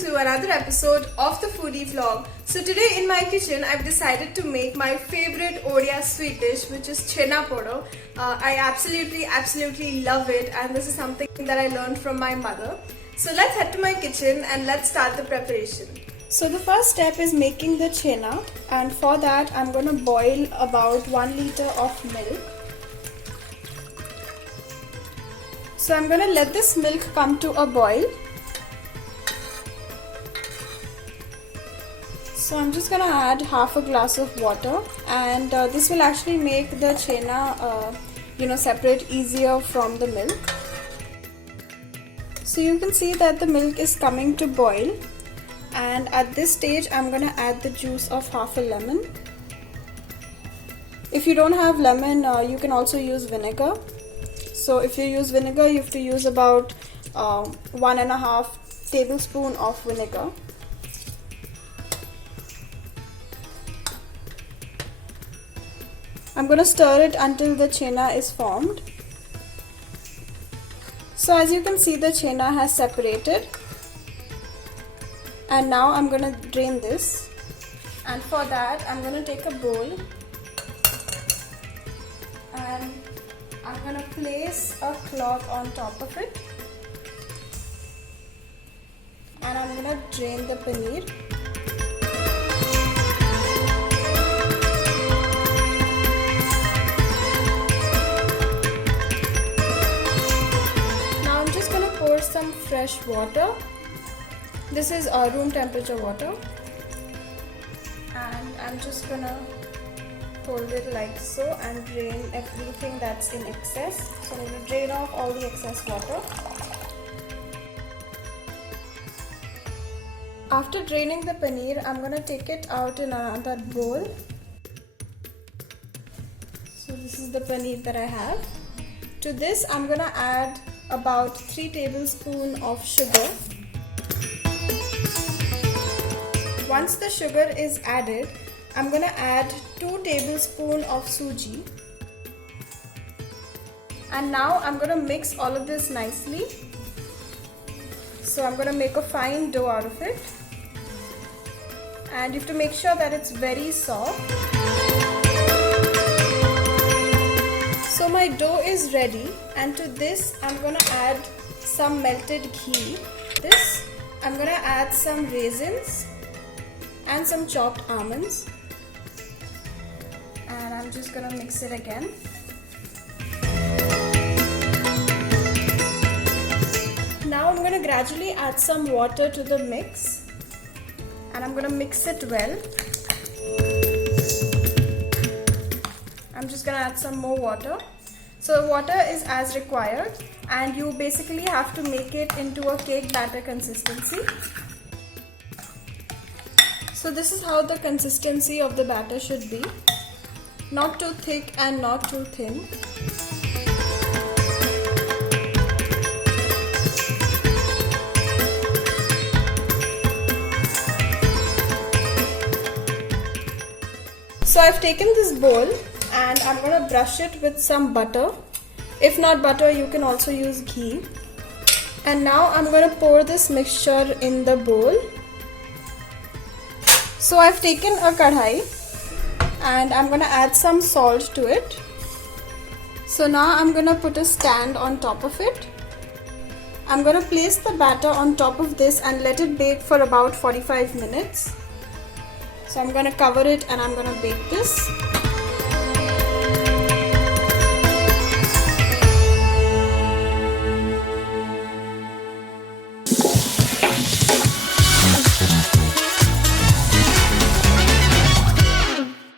to another episode of the Foodie vlog. So today in my kitchen I've decided to make my favorite Oriya sweet dish, which is Chhena Poda. I absolutely love it, and this is something that I learned from my mother. So let's head to my kitchen and let's start the preparation. So the first step is making the chena, and for that I'm going to boil about 1 liter of milk. So I'm going to let this milk come to a boil. So I'm just going to add half a glass of water, and this will actually make the chena separate easier from the milk. So you can see that the milk is coming to boil, and at this stage I'm going to add the juice of half a lemon. If you don't have lemon, you can also use vinegar. So if you use vinegar, you have to use about 1.5 tablespoons of vinegar. I'm going to stir it until the chena is formed. So as you can see, the chena has separated, and now I'm going to drain this, and for that I'm going to take a bowl and I'm going to place a cloth on top of it, and I'm going to drain the paneer. Now I'm just going to pour some fresh water. This is room temperature water, and I'm just going to hold it like so and drain everything that's in excess. So I'm going to drain off all the excess water. After draining the paneer, I'm going to take it out in another bowl. So this is the paneer that I have. To this I'm going to add about 3 tablespoons of sugar. Once the sugar is added, I'm going to add 2 tablespoons of suji, and now I'm going to mix all of this nicely. So I'm going to make a fine dough out of it, and you have to make sure that it's very soft. So my dough is ready, and to this I'm going to add some melted ghee. This I'm going to add some raisins and some chopped almonds, and I'm just gonna mix it again. Now I'm gonna gradually add some water to the mix, and I'm gonna mix it well. I'm just gonna add some more water. So water is as required, and you basically have to make it into a cake batter consistency. So this is how the consistency of the batter should be. Not too thick and not too thin. So I've taken this bowl and I'm going to brush it with some butter. If not butter, you can also use ghee. And now I'm going to pour this mixture in the bowl. So I've taken a kadhai and I'm going to add some salt to it. So now I'm going to put a stand on top of it. I'm going to place the batter on top of this and let it bake for about 45 minutes. So I'm going to cover it and I'm going to bake this.